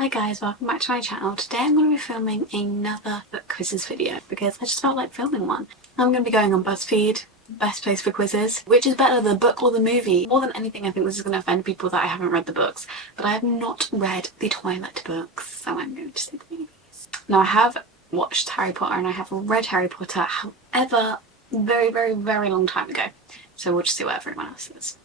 Hi guys, welcome back to my channel. Today I'm going to be filming another book quizzes video because I just felt like filming one. I'm going to be going on Buzzfeed, best place for quizzes. Which is better, the book or the movie? More than anything, I think this is going to offend people that I haven't read the books, but I have not read the Twilight books, so I'm going to say the movies. Now I have watched Harry Potter and I have read Harry Potter, however, very long time ago. So we'll just see what everyone else says.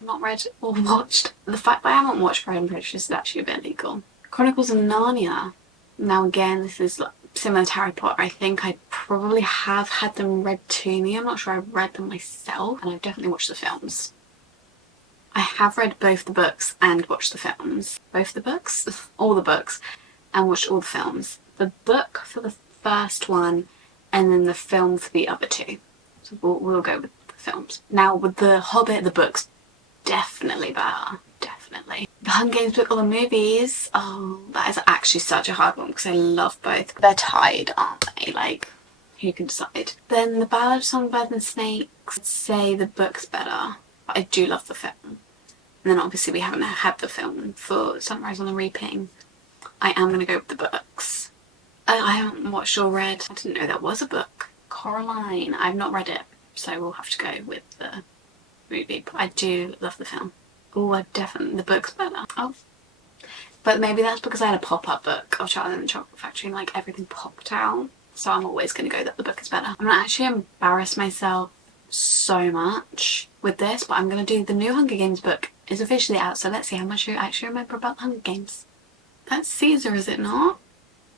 I've not read or watched. The fact that I haven't watched Pride and Prejudice is actually a bit illegal. Chronicles of Narnia. Now again, this is similar to Harry Potter. I think I probably have had them read to me. I'm not sure I've read them myself, and I've definitely watched the films. I have read both the books and watched the films. Both the books? All the books. And watched all the films. The book for the first one, and then the film for the other two. So we'll go with the films. Now with the Hobbit, the books, definitely better. Definitely. The Hunger Games book or the movies? Oh, that is actually such a hard one because I love both. They're tied, aren't they? Like, who can decide? Then the Ballad of Songbirds and Snakes, I'd say the book's better, but I do love the film. And then obviously we haven't had the film for Sunrise on the Reaping. I am going to go with the books. I haven't watched or read. I didn't know there was a book. Coraline. I've not read it, so we'll have to go with the movie. But I do love the film. Oh, I definitely, the book's better. Oh. But maybe that's because I had a pop-up book of Charlie and the Chocolate Factory and like everything popped out. So I'm always going to go that the book is better. I'm going to actually embarrass myself so much with this, but I'm going to do the new Hunger Games book. Is officially out, so let's see how much you actually remember about the Hunger Games. That's Caesar, is it not?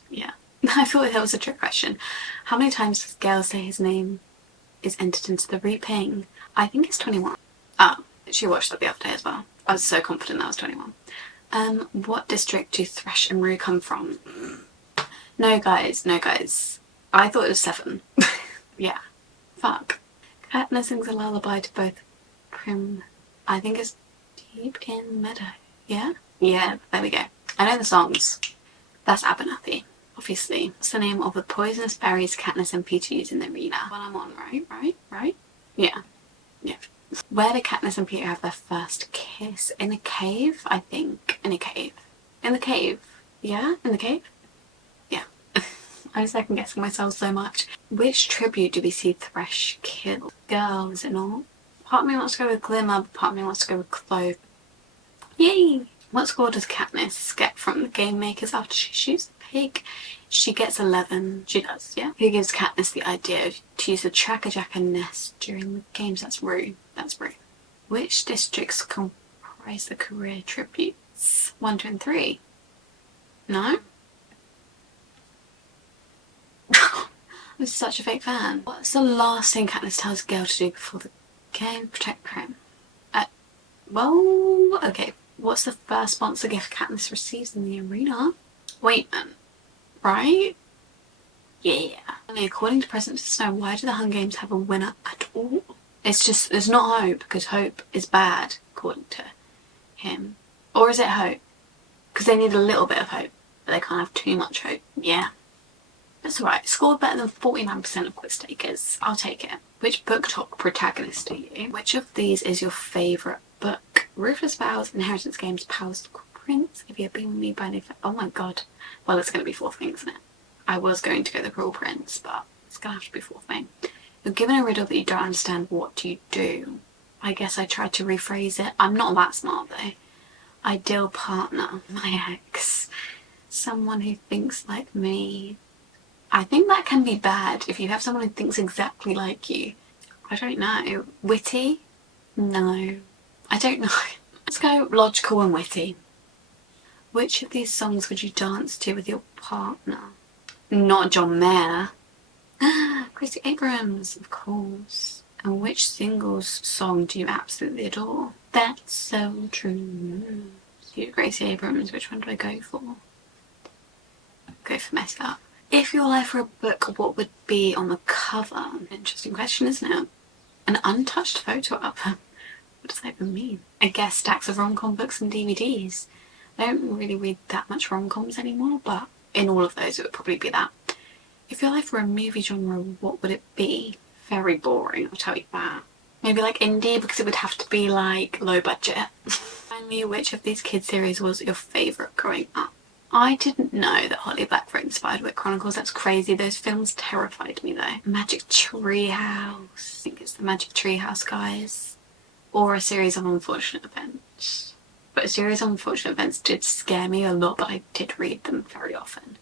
Yeah. I thought that was a trick question. How many times does Gale say his name is entered into the Reaping? I think it's 21. Oh. She watched that the other day as well. I was so confident that was 21. What district do Thresh and Rue come from? No guys. I thought it was 7. Yeah. Fuck. Katniss sings a lullaby to both Prim. I think it's Deep in Meadow. Yeah? Yeah, there we go. I know the songs. That's Abernathy, obviously. What's the name of the poisonous berries Katniss and Peter use in the arena? Well, I'm on, right? Yeah. Where did Katniss and Peter have their first kiss? In a cave, I think. In a cave. In the cave? Yeah? In the cave? Yeah. I was second guessing myself so much. Which tribute do we see Thresh kill? Girl, is it not? Part of me wants to go with Glimmer, but part of me wants to go with Clove. Yay! What score does Katniss get from the game makers after she shoots the pig? She gets 11. She does, yeah? Who gives Katniss the idea to use the Tracker-Jacker nest during the games? That's Rue. That's Rue. Which districts comprise the career tributes? 1, 2 and 3. No? I'm such a fake fan. What's the last thing Katniss tells Gale to do before the game? Protect Prim. Well, okay. What's the first sponsor gift Katniss receives in the arena? Ointment. Right? Yeah. And according to President Snow, why do the Hunger Games have a winner at all? It's just, there's not hope, because hope is bad, according to him. Or is it hope? Because they need a little bit of hope, but they can't have too much hope. Yeah. That's alright. Scored better than 49% of quiz takers. I'll take it. Which book talk protagonist are you? Which of these is your favourite book? Ruthless Vows, Inheritance Games, Powers of the Prince, If You Had Been With Me by the... Oh my god. Well, it's going to be 4th thing, isn't it? I was going to go the Cruel Prince, but it's going to have to be 4th thing. You're given a riddle that you don't understand, what do you do? I guess I tried to rephrase it. I'm not that smart though. Ideal partner. My ex. Someone who thinks like me. I think that can be bad if you have someone who thinks exactly like you. I don't know. Witty? No. I don't know. Let's go logical and witty. Which of these songs would you dance to with your partner? Not John Mayer. Gracie Abrams, of course. And which singles song do you absolutely adore? That's so true. Gracie Abrams, which one do I go for? Go for Mess Up. If your life were a book, what would be on the cover? Interesting question, isn't it? An untouched photo of her. What does that even mean? I guess stacks of rom-com books and DVDs. I don't really read that much rom-coms anymore, but in all of those it would probably be that. If your life were a movie genre, what would it be? Very boring, I'll tell you that. Maybe like indie, because it would have to be like low budget. Finally, which of these kids series was your favourite growing up? I didn't know that Holly Blackford inspired Wick Chronicles. That's crazy. Those films terrified me though. Magic Tree House. I think it's the Magic Tree House, guys. Or A Series of Unfortunate Events. But A Series of Unfortunate Events did scare me a lot, but I did read them very often.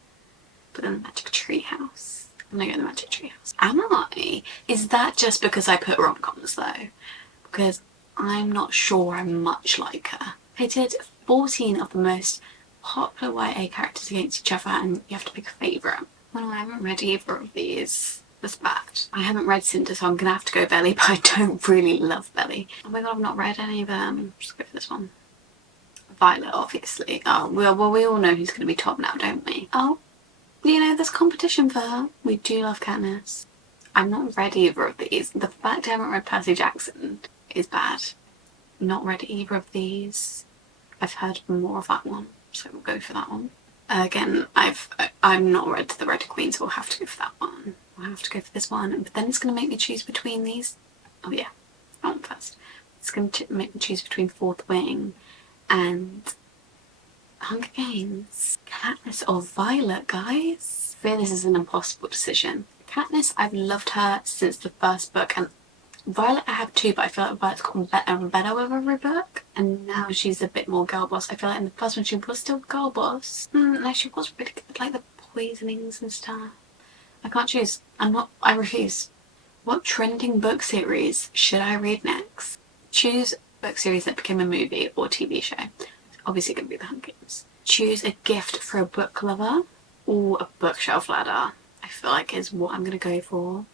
But then the Magic Tree House. I'm gonna go the Magic Tree House. Am I? Is that just because I put rom-coms though? Because I'm not sure I'm much like her. I did 14 of the most popular YA characters against each other and you have to pick a favourite. Well, I haven't read either of these. That's bad. I haven't read Cinder, so I'm gonna have to go Belly, but I don't really love Belly. Oh my god, I've not read any of them. Just go for this one. Violet, obviously. Oh, well, we all know who's gonna be top now, don't we? Oh, you know, there's competition for her. We do love Katniss. I've not read either of these. The fact I haven't read Percy Jackson is bad. Not read either of these. I've heard more of that one, so we'll go for that one. Again, I've not read The Red Queen, so we'll have to go for that one. We'll have to go for this one, but then it's going to make me choose between these. Oh yeah, that one first. It's going to make me choose between Fourth Wing and Hunger Games. Katniss or Violet, guys? I fear this is an impossible decision. Katniss, I've loved her since the first book, and Violet I have too, but I feel like Violet's gotten better and better with every book, and now she's a bit more girl boss. I feel like in the first one she was still girl boss. No, she was really good, like the poisonings and stuff. I can't choose. I refuse. What trending book series should I read next? Choose a book series that became a movie or TV show. It's obviously going to be The Hunger Games. Choose a gift for a book lover or a bookshelf ladder. I feel like is what I'm going to go for.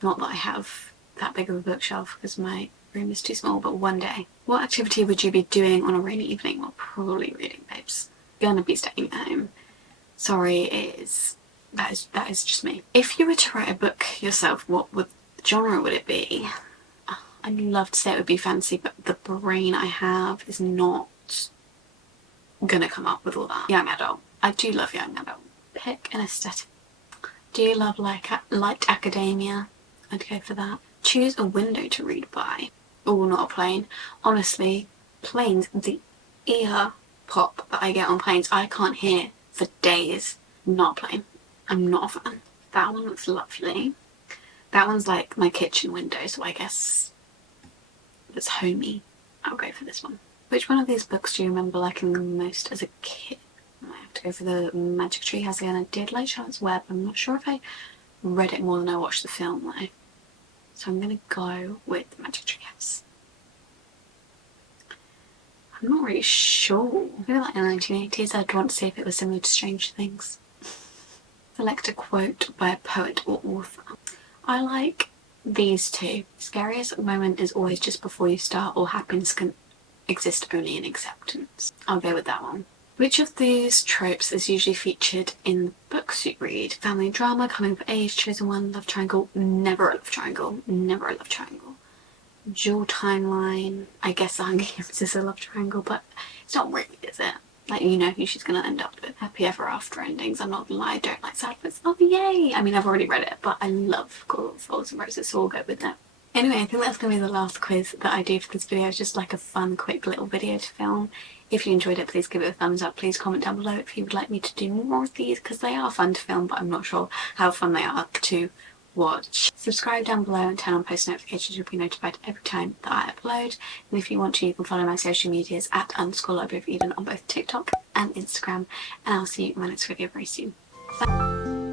Not that I have that big of a bookshelf because my room is too small, but one day. What activity would you be doing on a rainy evening? Well, probably reading, babes. Gonna be staying at home. Sorry, that is just me. If you were to write a book yourself, what genre would it be? I'd love to say it would be fantasy, but the brain I have is not gonna come up with all that. Young adult. I do love young adult. Pick an aesthetic. Do you love light academia? I'd go for that. Choose a window to read by. Oh, not a plane. Honestly, planes, the ear pop that I get on planes, I can't hear for days. Not a plane. I'm not a fan. That one looks lovely. That one's like my kitchen window, so I guess it's homey. I'll go for this one. Which one of these books do you remember liking the most as a kid? I might have to go for the Magic Tree House again. I did like Charlotte's Web. I'm not sure if I read it more than I watched the film though. So I'm going to go with the Magic Tree House. I'm not really sure. Maybe like in the 1980s I'd want to see if it was similar to Stranger Things. Select a quote by a poet or author. I like these two. Scariest moment is always just before you start, or happiness can exist only in acceptance. I'll go with that one. Which of these tropes is usually featured in the books you read? Family drama, coming of age, chosen one, love triangle, never a love triangle, never a love triangle. Dual timeline, I guess The Hunger Games is a love triangle, but it's not really, is it? Like, you know who she's going to end up with. Happy ever after endings. I'm not gonna lie, I don't like sad bits. Oh yay! I mean, I've already read it, but I love Falls and Roses, so we'll go with that. Anyway, I think that's going to be the last quiz that I do for this video. It's just like a fun, quick little video to film. If you enjoyed it, please give it a thumbs up. Please comment down below if you would like me to do more of these, because they are fun to film, but I'm not sure how fun they are to watch. Subscribe down below and turn on post notifications. You'll be notified every time that I upload. And if you want to, you can follow my social medias at _libraryofeden on both TikTok and Instagram. And I'll see you in my next video very soon. Bye.